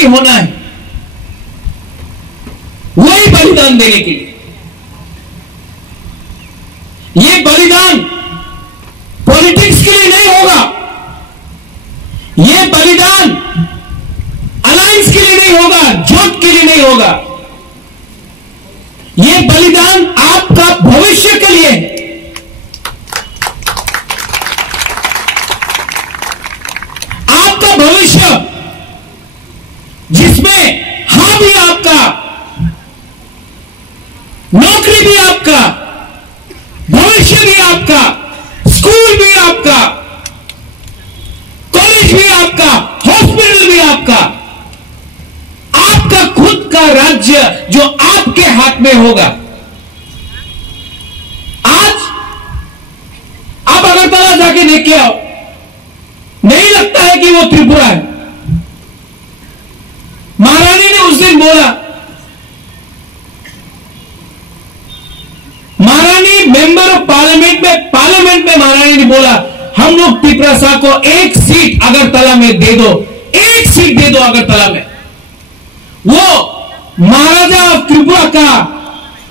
भी होना है, वही बलिदान देने के लिए। ये बलिदान पॉलिटिक्स के लिए नहीं होगा, ये बलिदान अलायंस के लिए नहीं होगा, जोट के लिए नहीं होगा, ये बलिदान आपका भविष्य के लिए है। आपका भविष्य जिसमें हां भी आपका, नौकरी भी आपका, भविष्य भी आपका, स्कूल भी आपका, कॉलेज भी आपका, हॉस्पिटल भी आपका, आपका खुद का राज्य जो आपके हाथ में होगा। आज आप अगरतला जाके देख के आओ, नहीं लगता है कि वो त्रिपुरा है। महारानी ने उस दिन बोला, महारानी मेंबर ऑफ पार्लियामेंट में महारानी ने बोला, हम लोग त्रिपुरा को एक सीट अगरतला में दे दो, एक सीट दे दो अगरतला में। वो महाराजा ऑफ त्रिपुरा का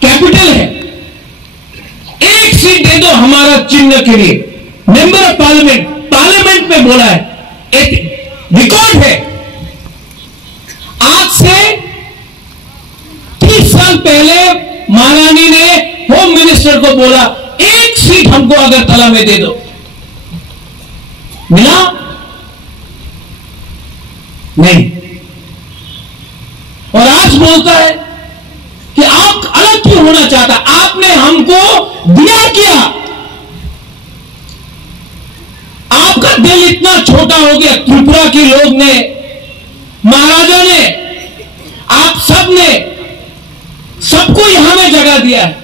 कैपिटल है, एक सीट दे दो हमारा चिन्ह के लिए। मेंबर ऑफ पार्लियामेंट में बोला है, एक रिकॉर्ड है। आज से 30 साल पहले महारानी ने होम मिनिस्टर को बोला, एक सीट हमको अगरतला में दे दो। मिला? नहीं। और आज बोलता है कि आप अलग क्यों होना चाहता, आपने हमको दिया क्या? आपका दिल इतना छोटा हो गया। त्रिपुरा के लोग ने, महाराजा ने, आप सब ने, सबको यहां में जगह दिया है।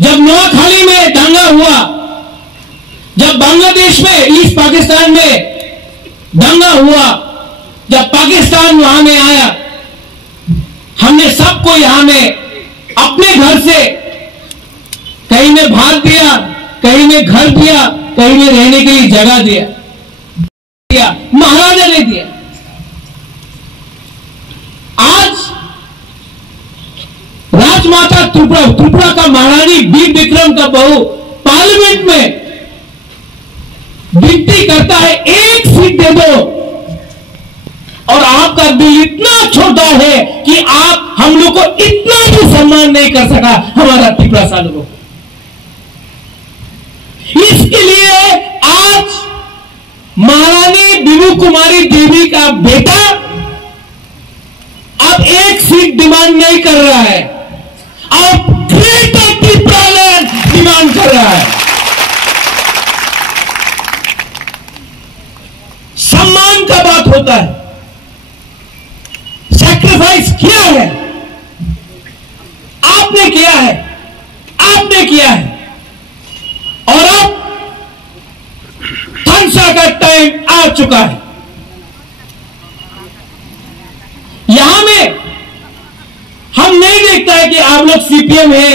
जब नोआखाली में दंगा हुआ, जब बांग्लादेश में, ईस्ट पाकिस्तान में दंगा हुआ, जब पाकिस्तान वहां में आया, हमने सबको यहां में अपने घर से, कहीं ने भात दिया, कहीं ने घर दिया, कहीं ने रहने के लिए जगह दिया, महाराजा ने दिया। आज राजमाता त्रिपुरा का महारानी वीर विक्रम का बहू पार्लियामेंट में विनती करता है, एक सीट दे दो। और आपका दिल इतना छोटा है कि आप हम लोग को इतना भी सम्मान नहीं कर सका, हमारा त्रिपुरा सा लोगों। इसके लिए आज महारानी बिमू कुमारी देवी का बेटा अब एक सीट डिमांड नहीं कर रहा है, अब ग्रेटर त्रिपुरा लैंड डिमांड कर रहा है। सम्मान का बात होता है, सैक्रिफाइस किया है, आपने किया है, आपने किया है। और अब थानसा का टाइम आ चुका है। यहां में हम नहीं देखता है कि आप लोग सीपीएम है,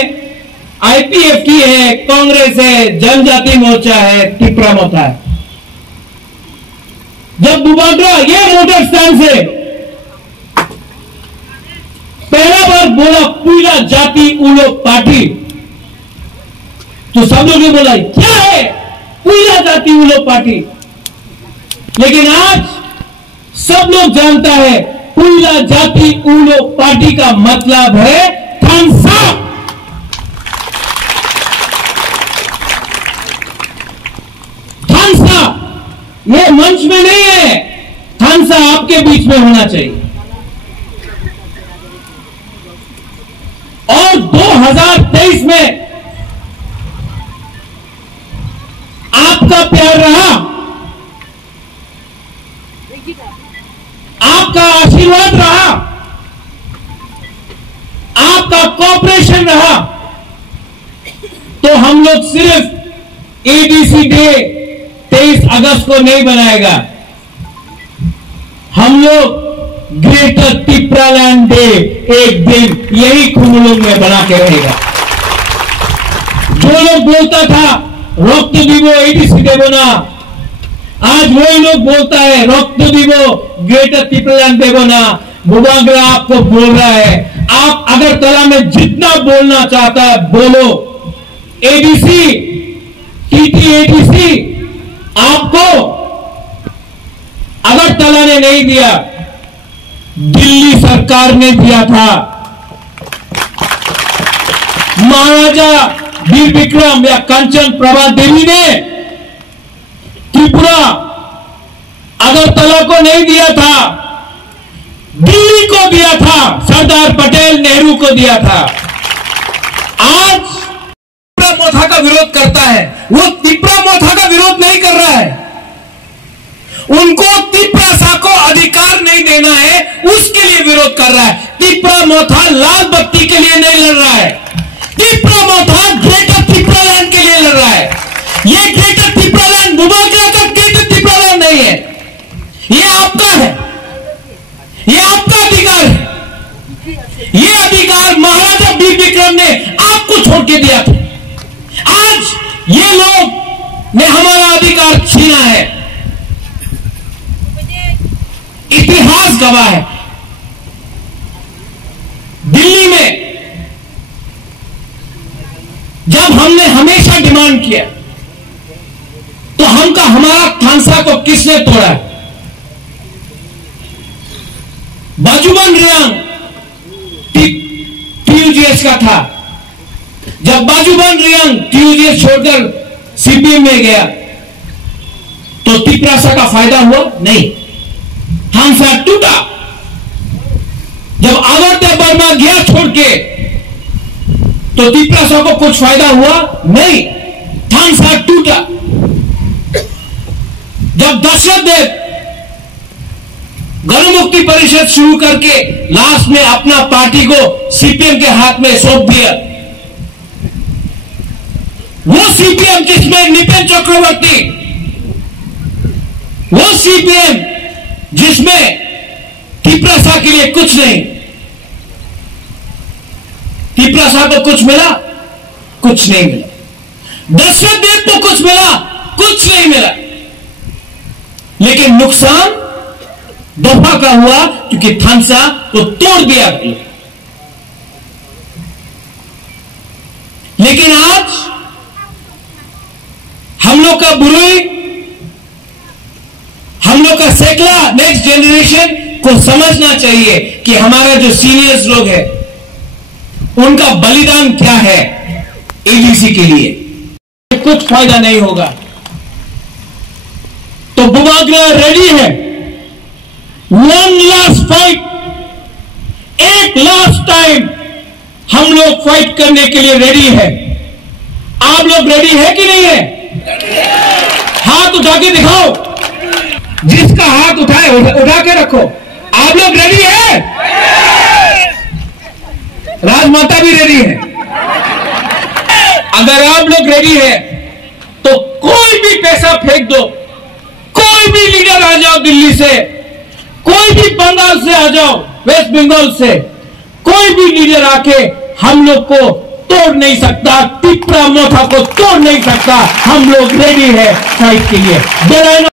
आईपीएफटी है, कांग्रेस है, जनजाति मोर्चा है, त्रिपुरा मोर्चा है। जब बुबाड्रा ये मोटर स्टैंड से पहला बार बोला पुइला जाति उलो पार्टी, तो सब लोग ने बोला क्या है पुइला जाति उलो पार्टी। लेकिन आज सब लोग जानता है पुइला जाति उलो पार्टी का मतलब है थानसा। थानसा ये मंच में नहीं है, थानसा आपके बीच में होना चाहिए। और 2023 में आपका प्यार रहा, आपका आशीर्वाद रहा, आपका कोऑपरेशन रहा, तो हम लोग सिर्फ एडीसी डे 23 अगस्त को नहीं बनाएगा, हम लोग ग्रेटर त्रिपुरा लैंड डे एक दिन यही खुमलुंग में बना के रहेगा। जो लोग बोलता था रक्त दिवो एडीसी देवो ना, आज वही लोग बोलता है रक्त दिवो ग्रेटर त्रिपुरालैंड देवो ना बुबागरा आपको बोल रहा है। आप अगरतला में जितना बोलना चाहता है बोलो। एडीसी टीटीएडीसी आपको अगरतला ने नहीं दिया, दिल्ली सरकार ने दिया था। महाराजा वीर विक्रम या कंचन प्रभा देवी ने त्रिपुरा अगरतला को नहीं दिया था, दिल्ली को दिया था, सरदार पटेल नेहरू को दिया था। आज त्रिपुरा मोथा का विरोध करता है, वो त्रिपुरा मोथा का विरोध नहीं कर रहा है। उनको त्रिपुरा को अधिकार नहीं देना है, उसके लिए विरोध कर रहा है। त्रिपुरा मोथा लाल बत्ती के लिए नहीं लड़ रहा है, त्रिपुरा मोथा ग्रेटर त्रिपुरालैंड के लिए लड़ रहा है। ये ग्रेटर त्रिपुरालैंड बुबागरा का ग्रेटर त्रिपुरालैंड नहीं है, ये आपका है, ये आपका अधिकार है। ये अधिकार महाराजा वीर विक्रम ने आपको छोड़ के दिया था। आज ये लोग ने हमारा अधिकार छीना है। इतिहास गवाह है, दिल्ली में जब हमने हमेशा डिमांड किया तो हमारा खालसा को किसने तोड़ा? बाजूबन रियांग टीयूजीएस का था। जब बाजूबन रियांग टीयूजीएस छोड़कर सीपीएम में गया तो त्रिपुरा का फायदा हुआ नहीं, खालसा टूटा। जब आवर्त बर्मा गया छोड़ के तो त्रिपुरा को कुछ फायदा हुआ नहीं, खालसा टूटा। जब दशरथ देव गणमुक्ति परिषद शुरू करके लास्ट में अपना पार्टी को सीपीएम के हाथ में सौंप दिया, वो सीपीएम जिसमें नितिन चक्रवर्ती, वो सीपीएम जिसमें त्रिपुरा के लिए कुछ नहीं, त्रिपुरा को कुछ मिला? कुछ नहीं मिला। दशरथ देव को कुछ मिला? कुछ नहीं मिला। लेकिन नुकसान दफा का हुआ क्योंकि थानसा को तोड़ दिया गया। लेकिन आज हम लोग का बुरुई, हम लोग का सेकला नेक्स्ट जनरेशन को समझना चाहिए कि हमारा जो सीनियर्स लोग हैं उनका बलिदान क्या है एडीसी के लिए। कुछ फायदा नहीं होगा तो बुबागरा रेडी है। वन लास्ट फाइट, एक लास्ट टाइम हम लोग फाइट करने के लिए रेडी है। आप लोग रेडी है कि नहीं है? हाथ उठा के दिखाओ, जिसका हाथ उठाए उठा के रखो। आप लोग रेडी है? राजमाता भी रेडी है। अगर आप लोग रेडी है तो कोई भी पैसा फेंक दो, कोई भी लीडर आ जाओ दिल्ली से, कोई भी बंगाल से आ जाओ, वेस्ट बंगाल से, कोई भी लीडर आके हम लोग को तोड़ नहीं सकता, त्रिपुरा मोथा को तोड़ नहीं सकता। हम लोग रेडी है फाइट के लिए।